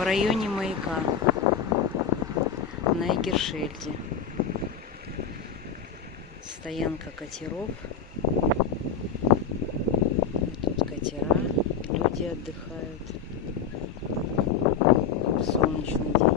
в районе маяка на Эгершельде. Стоянка катеров. Тут катера, люди отдыхают. Солнечный день.